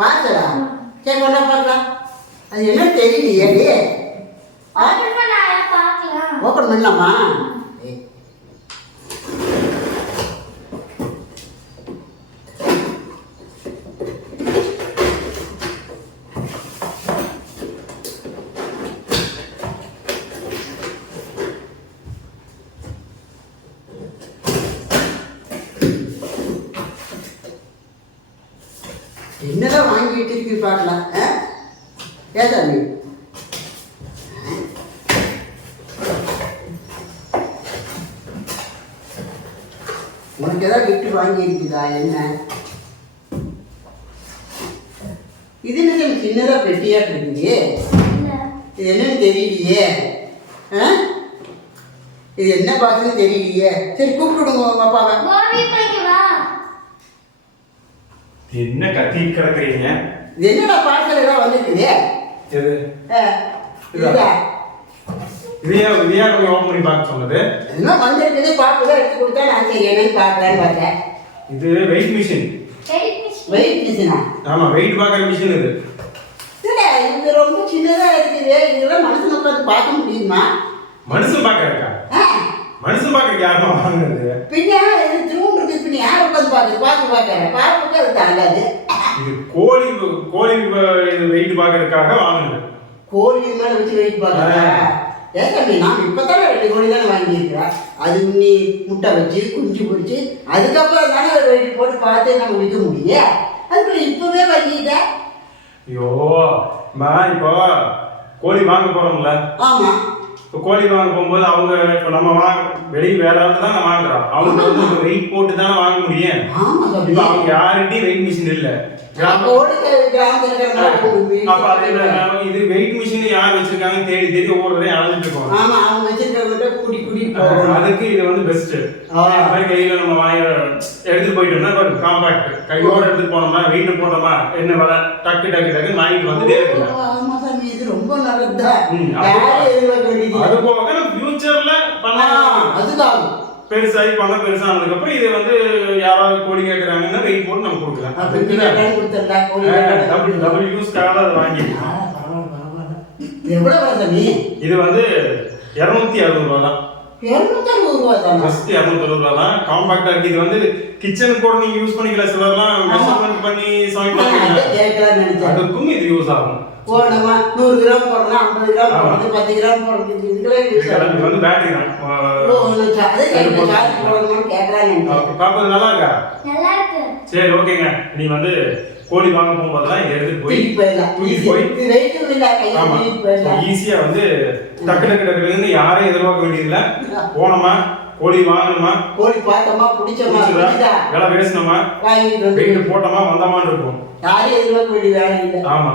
பார்த்தடா சரி கொண்டா பார்க்கலாம். அது என்ன தெரியலையே. ஓப்பன் பண்ணலாமா? என்னதான் வாங்கிட்டு இருக்கு பார்க்கலாம் ஆ? ஏன் தம்பி? உனக்கு ஏதாவது கிஃப்ட் வாங்கி இருக்குதா என்ன? இது என்ன சின்னதாக பெட்டியாக இருக்குது இது என்னன்னு தெரியலையே. ஆ? இது என்ன பாக்ஸ்னு தெரியலையே. சரி கூப்பிடுங்க உங்கள் அப்பாவை. என்ன கத்தி கிடக்குறீங்க? என்னடா பார்சல் ஏதாவது வந்திருக்குது. எது? இதா? இதையா இதையா கொஞ்சம் ஓப்பன் பண்ணி பார்க்க சொன்னது? என்ன வந்திருக்குது? பார்க்கல எடுத்து கொடுத்தா நான் சரி என்னன்னு பார்க்கலான்னு பார்த்தேன். இது வெயிட் மிஷின் வெயிட் மிஷினா ஆமா வெயிட் பார்க்குற மிஷின் இது. இது ரொம்ப சின்னதாக இருக்குது. இதெல்லாம் மனசு உட்காந்து பார்க்க முடியுமா? மனுஷன் பார்க்கறக்கா ஆ. மனுஷன் பார்க்கறக்கு யாருமா வாங்குறது? பின்ன இது திரும்ப பின்ன யார் உட்காந்து பார்க்க பார்க்குறேன் பார்க்க அது இது கோழி கோழி வெயிட் பார்க்கறதுக்காக வாங்குனது. கோழி மேலே வச்சு வெயிட் பார்க்குறேன் ஏன் தம்பி நான் இப்போ தானே ரெண்டு கோழி தானே வாங்கியிருக்கிறேன் அது நீ முட்டை வச்சு குஞ்சு பொரிச்சு அதுக்கப்புறம் தானே ஒரு வெயிட் போட்டு பார்த்து நம்ம விற்க முடியும் அதுக்குள்ள இப்போவே வாங்கிட்டேன் ஐயோ மா இப்போ கோழி வாங்க போறோம்ல. ஆமாம் இப்போ கோழி வாங்க போகும்போது அவங்க இப்போ நம்ம வாங்க வெளியே வேற ஆள் தான் வாங்குறோம். அவங்க வந்து வெயிட் போட்டு தானே வாங்க முடியும். இப்போ அவங்க யார்கிட்டயும் வெயிட் மிஷின் இல்ல. இது வெயிட் மிஷின் யார் வச்சிருக்காங்கன்னு தேடி தேடி ஒவ்வொரு வரையும் அலைஞ்சிட்டு இருக்கோம் ஆமா அவங்க வச்சிருக்கவங்க கூடி கூடி போகணும். அதுக்கு இது வந்து பெஸ்ட். மாதிரி கையில நம்ம வாங்கி எடுத்துட்டு போயிட்டோம்னா காம்பாக்ட் கையோட எடுத்துட்டு போனோமா வெயிட் போட்டோமா என்ன விலை? டக்கு டக்கு டக்குன்னு வாங்கிட்டு வந்துட்டே இருக்கலாம். ஆமா சாமி இது ரொம்ப நல்லதுதான். யாரும் எதிர்பார்க்க வேண்டியது போக ஃபியூச்சர்ல பண்ணலாம் அதுதான். பெருசாகி பணம் பெருசானதுக்கு அப்புறம் இது வந்து யாராவது கோடி கேட்கறாங்கன்னா வெயிட் போட்டு நம்ம கொடுக்கலாம். டபுள் டபுள் யூஸ்க்காக அதை வாங்கி. ஆ, பரவாயில்ல, பரவாயில்ல. இது வந்து இருநூத்தி அறுபது ரூபா தான். ஃபர்ஸ்ட் இரநூத்தி அறுபது ரூபா தான்? காம்பாக்டா இருக்கு. இது வந்து கிச்சனுக்கு கூட நீங்க யூஸ் பண்ணிக்கலாம். சிலர்லாம் பண்ணி அதை நினைச்சேன். அதுக்கும் யூஸ் ஆகும். ஓ நம்ம நூறு கிராம் போடுறோம் ஐம்பது கிராம். போடுறது பத்து கிராம் போடுறது இதுக்கெல்லாம் யூஸ் இது ஆகும் வந்து பேட்டரி தான். ஓ அதே நல்லா இருக்கா? சரி ஓகேங்க. நீ வந்து கோழி வாங்க போகும்போதெல்லாம் இதை எடுத்துட்டு போய் வந்து டக்கு டக்கு டக்குன்னு யாரையும் எதிர்பார்க்க வேண்டியதில்ல. போனோமா கோழி வாங்கணுமா? கோழி பார்த்தோமா, பிடிச்சோமா, விலை பேசணுமா வாங்கிட்டு போட்டோமா வந்தோமான்னு இருக்கும். யாரையும் எதிர்பார்க்க வேண்டிய வேலை இல்லை. ஆமா.